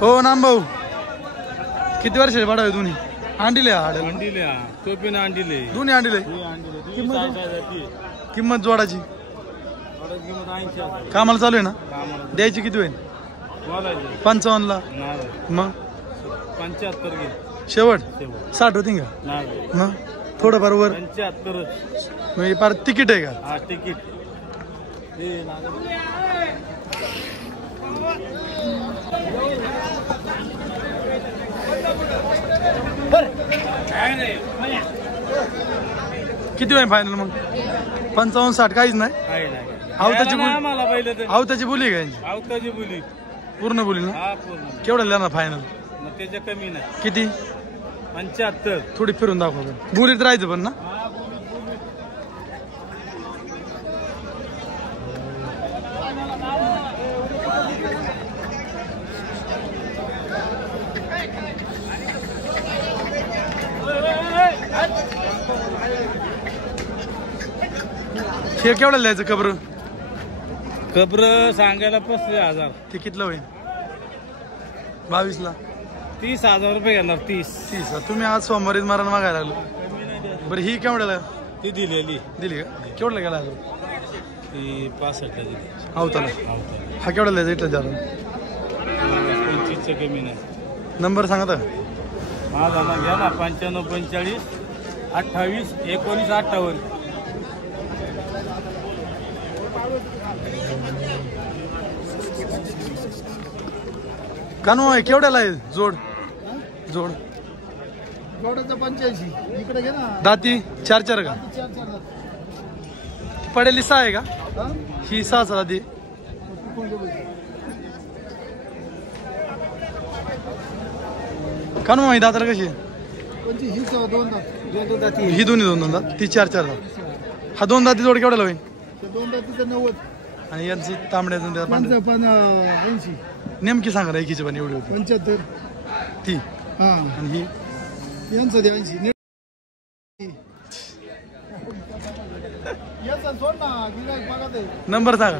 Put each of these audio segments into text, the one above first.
हो नाम भाऊ किती वर्षाचे भाडा आहे दोन्ही अंडीले अंडीले टोपीन अंडीले दोन्ही अंडीले किंमत जोडाची कामाला चालू आहे ना द्यायची किती होईल 55 ला मग 75 घे शेवट 60 होती का मग थोडं बरोबर 75 म्हणजे पार तिकीट आहे का हा तिकीट किती होईल फायनल मग 55 60 काहीच नाही आवताची बोली का यांची आवताची बोली पूर्ण बोली ना हा पूर्ण केवढं लिहिणार फायनल मग त्याच्या कमी नाही किती 75 थोडी फिरून दाखव बोलीत राहायचं पण ना हे केवढं लिहायचं कब्र कब्र सांगायला 35,000 ते कितलं होईल 22 ला 30,000 रुपये घेणार 30 तुम्ही आज सोमवारीच मरण मागायला लागलो बरं ही केवढ्याला ती दिली का केवढ्याला गेला ती 65 ला दिली आवताला हा केवढा लिहायचा इथलं जरा 25 कमी नाही नंबर सांगा तर माझा ना घ्या ना 95 45 28 19 58 कानू आहे केवढ्याला आहे जोड जोडाचं 85 इकडे घे ना दाती 4 का पडेली 6 आहे का ही 6 दाती कानू आहे दाताला कशी ही दोन्ही 2 दात ती 4 दात हा 2 दाती जोड केवढ्याला होईल 2 दातीचं 90 आणि यांचं तांबड्याचं 80 नेमकी सांगा ना एकीची पण एवढी होती 75 ती हा आणि ही यांचं 80 याचा सोड ना गिराईक बघा ते नंबर सांगा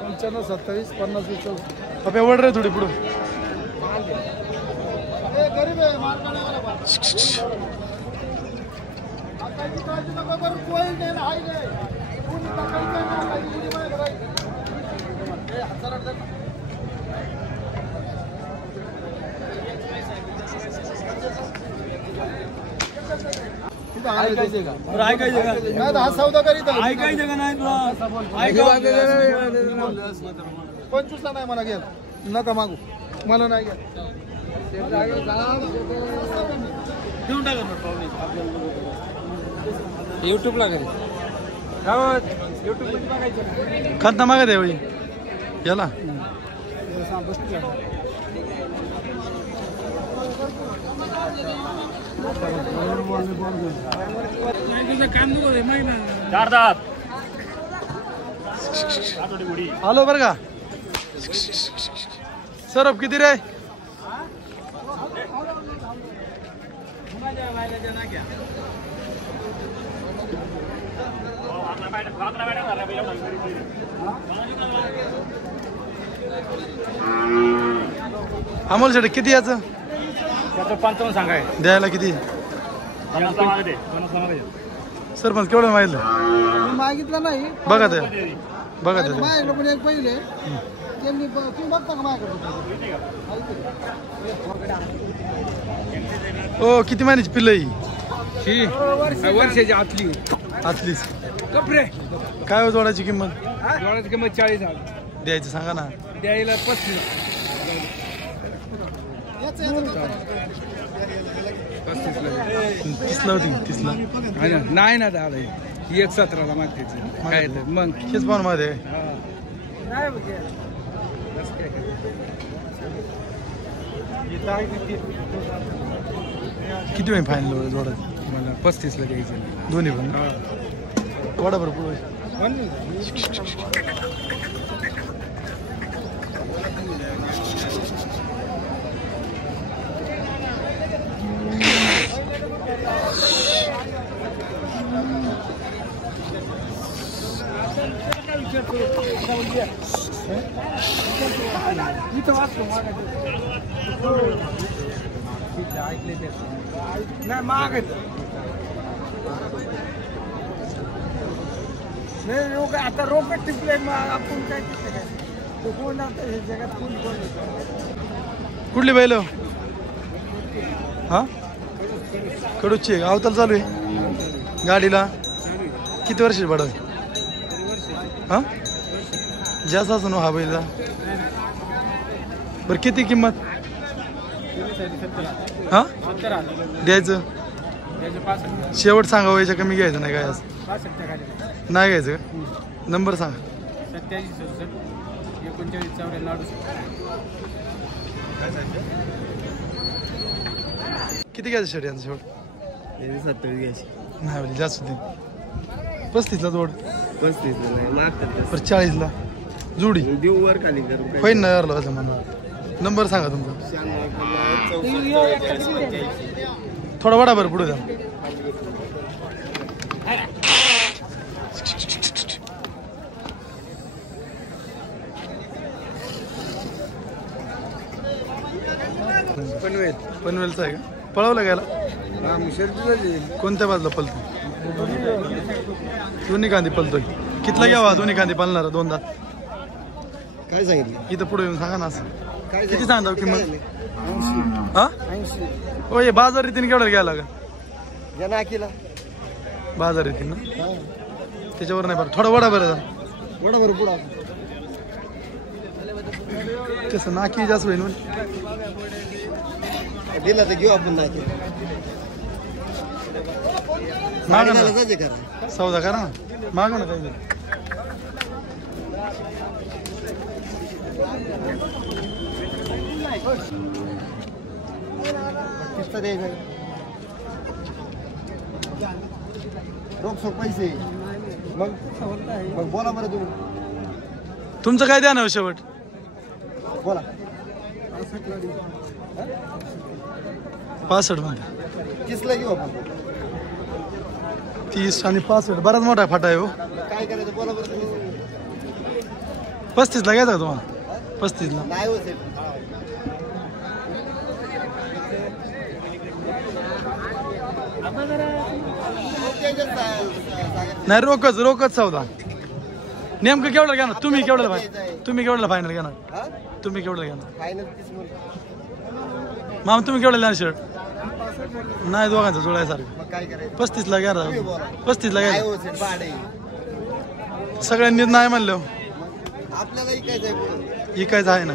95 27 50 24 पप्या वड रे थोडी पुढं गरीब आहे मार्गाने वाला बा आता की काळजी नका करू कोई नाही हाय नाही कोणी टाकायचं ना काही कोणी मला करायचं ए हजार हा सौदा करीत ऐकायचं का नाही तुला 25 ला नाही मला घ्या नका मागू मला नाही घ्या युट्यूबला घरी खतना मागा दे याला हॅलो बरं का सरप किती रे अमोल शेट किती याचं 55 सांगाय द्यायला किती सरपंच केवढं माहिती मागितलं नाही बघा ते माझ्याकडे पण एक पहिले त्यांनी तुम्ही बघता का माझ्याकडे हो किती महिन्याची पिल्ल ही वर्षाची आतलीच कपडे काय हो जोडाची किंमत जोडाची किंमत 40,000 द्यायची सांगा ना द्यायला 35 30 ला होती 30 ला नाही ना दादा 1.17 ला मागते काय मग हेच पाहून मध्ये किती वेळ फायनल जोडाची मला 35 ला द्यायचं दोन्ही पण थोडा भरपूर नाही महाग नाही रोग आता रोग टिपले आपण काय कोण हे जगात कोण कुठली बैल हा कडूची अवताल चालू आहे गाडीला किती वर्षाची पडव हा जास्त असं ना हा बैलचा बरं किती किंमत हा द्यायचं शेवट सांगा याच्या कमी घ्यायचं नाही काय असं नाही घ्यायचं का नंबर सांगा 87 किती घ्यायचं शेट यांचं शेवट 70 घ्यायची नाही बोली जास्त होती 35ला जोड 35 नाही मागतात बरं 40ला जोडी देऊ वर खाली करू होईन ना यारला असं म्हणा नंबर सांगा तुमचा थोडा वडा बरं पुढे जा पनवेलचा आहे का पळवला गेला कोणत्या बाजूला पलतो दोन्ही कांदी पलतोय कितला घ्यावा दोन्ही कांदी पालणार दोनदा काय सांगितलं इथं पुढे येऊन सांगा ना असं किती सांगता किंमत हा हो हे बाजार रीतीने केवढ्या घ्यायला का नाकीला बाजार रीतीनं ना त्याच्यावर नाही बरं थोडा वडा बरं वडा बरं पुढा कसं नाकी जास्त होईल दिला तर घेऊ आपण नाकी मागा ना जायचे करा सौदा करा ना मागा ना काही किस्त द्यायचं रोख सोप पैसे मग मग बोला बरं तुम्ही तुमचं काय द्या ना शेवट बोला 65 मध्ये किसला घेऊ आपण 30 आणि 65 बराच मोठा फाटा आहे हो काय करायचं बोला बरं तुम्ही 35ला घ्यायचा का तुम्हाला 35ला नाही हो साहेब नाही रोकच सौदा नेमकं केवढं घेणार तुम्ही केवढ्याला फायनल घेणार तुम्ही केवढ्याला घेणार फायनल 30 म्हणून मामा तुम्ही केवढ्याला घेणार शर्ट नाही दोघांचं जुळायसारखं मग काय करायचं 35ला घ्या 35ला काय घ्या हो साहेब भाडे सगळ्यांनी नाही म्हणलं आपल्याला इकायचं आहे पुढे इकायचं आहे ना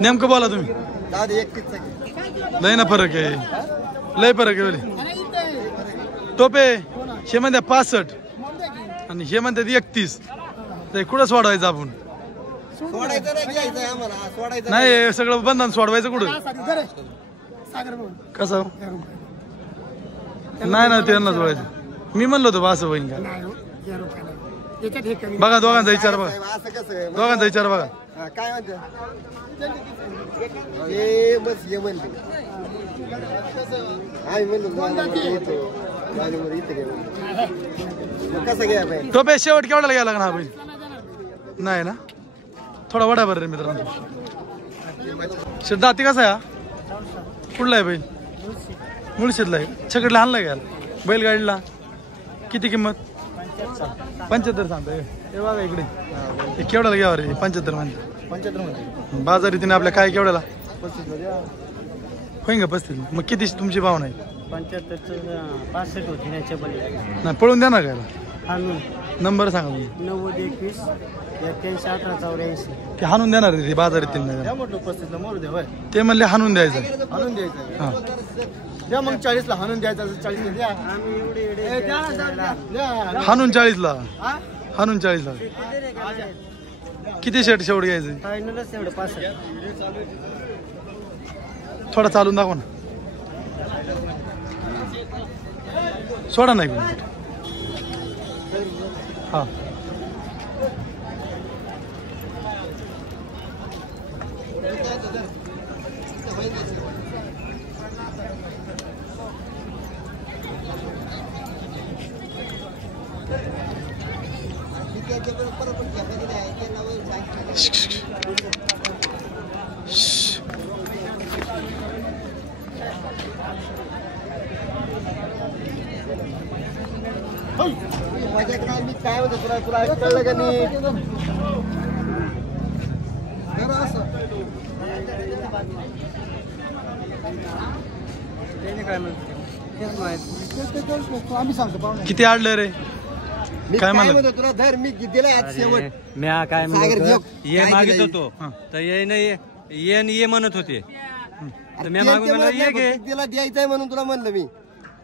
नेमकं बोला तुम्ही दादा 31 लय ना फरक आहे लय फरक आहे बोले टोपे हे म्हणते 65 आणि हे म्हणतात 31 ते कुठं सोडवायचं आपण सोडायचं नाही घ्यायचं आहे आम्हाला सोडायचं नाही सगळं बंधन सोडवायचं कुठं कसं नाही ना त्यांना जोडायचं मी म्हणलो होतो असं होईन का बघा दोघांचा विचार बघा साहेब, असं कसं आहे? दोघांचा विचार बघा हा, काय म्हणते हे बस ये म्हणते आम्ही म्हणलो माझ्यावर येतो माझ्यावर इथे घे म्हणलो. मग कसं घ्या पाहिजे टोपे शेवट केवढ्याला घ्यायला लागणार हा बहीण नाही ना थोडा वडा बरं रे मित्रांनो शेट दाती कसा आहे हा? कुठला आहे बैल मुळशीतला आहे छकडला आणला घ्यायला बैलगाडीला किती किंमत 75 सांगताय हे बघा इकडे हे केवढ्याला घ्यावं रे 75 म्हणजे 75 मध्ये बाजारीतीने आपल्या काय केवढ्याला 35 मध्ये होईन का 35 मग किती तुमची भावना आहे 65 होती त्याच्या पलीकडे नाही पळून द्या ना घ्यायला हाणून नंबर सांगा तुम्ही 90 21 81 18 84 ते हाणून देणार रे बाजारीतीन द्या म्हटलं 35 ला मोरू दे होय ते म्हणले हाणून द्यायचं हाणून द्यायचं हा द्या मग 40 ला हाणून द्यायचं 40 ला द्या आम्ही एवढे ए, द्या ना, द्या हाणून 40 ला हा? हाणून 40 ला किती शर्ट शेवट घ्यायचं फायनलच एवढं 65 थोडा चालून दाखव ना सोडा नाही कोणी. हा मी काय म्हणतो तुला तुला कळलं का नाही आम्ही सांगतो पाहुणे किती आडलं रे मी काय काय म्हणलं? म्हणतो तुला धर मी दिलाय आज शेवट म्या काय सागर म्हणतो झोप. ये काय मागित दिलंय? होतो हा. तर ये नाही ये न ये म्हणत होते तर मी ते मागून म्हणत म्हणलं ये नाही, घे फक्त तिला द्यायचंय म्हणून तुला म्हणलं मी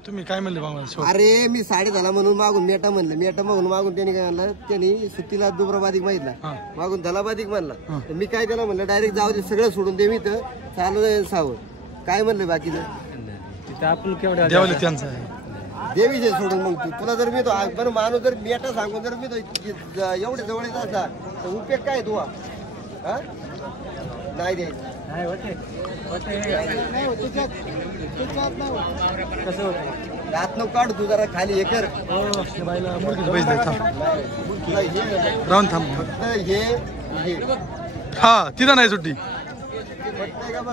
तुम्ही काय म्हणले बाबा शेवट? अरे मी 10:30 म्हणून मागून मेटा म्हणलं मेटा मागून त्यांनी काय म्हणलं त्यांनी सुट्टीला दुबराबाधिक माहितला हा. मागून दलाबाधिक म्हणला हा. तर मी काय त्याला म्हणलं डायरेक्ट जाऊ दे सगळं सोडून दे मी तर चालू जाईल सावध काय म्हणलं बाकीचं तिथं आपण केवढ्या देवाले त्यांचं आहे. देवीचे सोडून मग तुला जर मी तो बरं माणूस जर मेटा सांगून जर मी तो एवढे जवळ येत असला तर उपयोग काय तू हा नाही द्यायचं नाही हो, त्याच्यात नाही होत. कसं होतं रात नको काढ तू जरा खाली हे कर त्या बाईला मुलगीचे पैसे दे, थांब. तुला हे राहून थांब फक्त हे हा तिथं नाही सुट्टी पटतंय का बघ.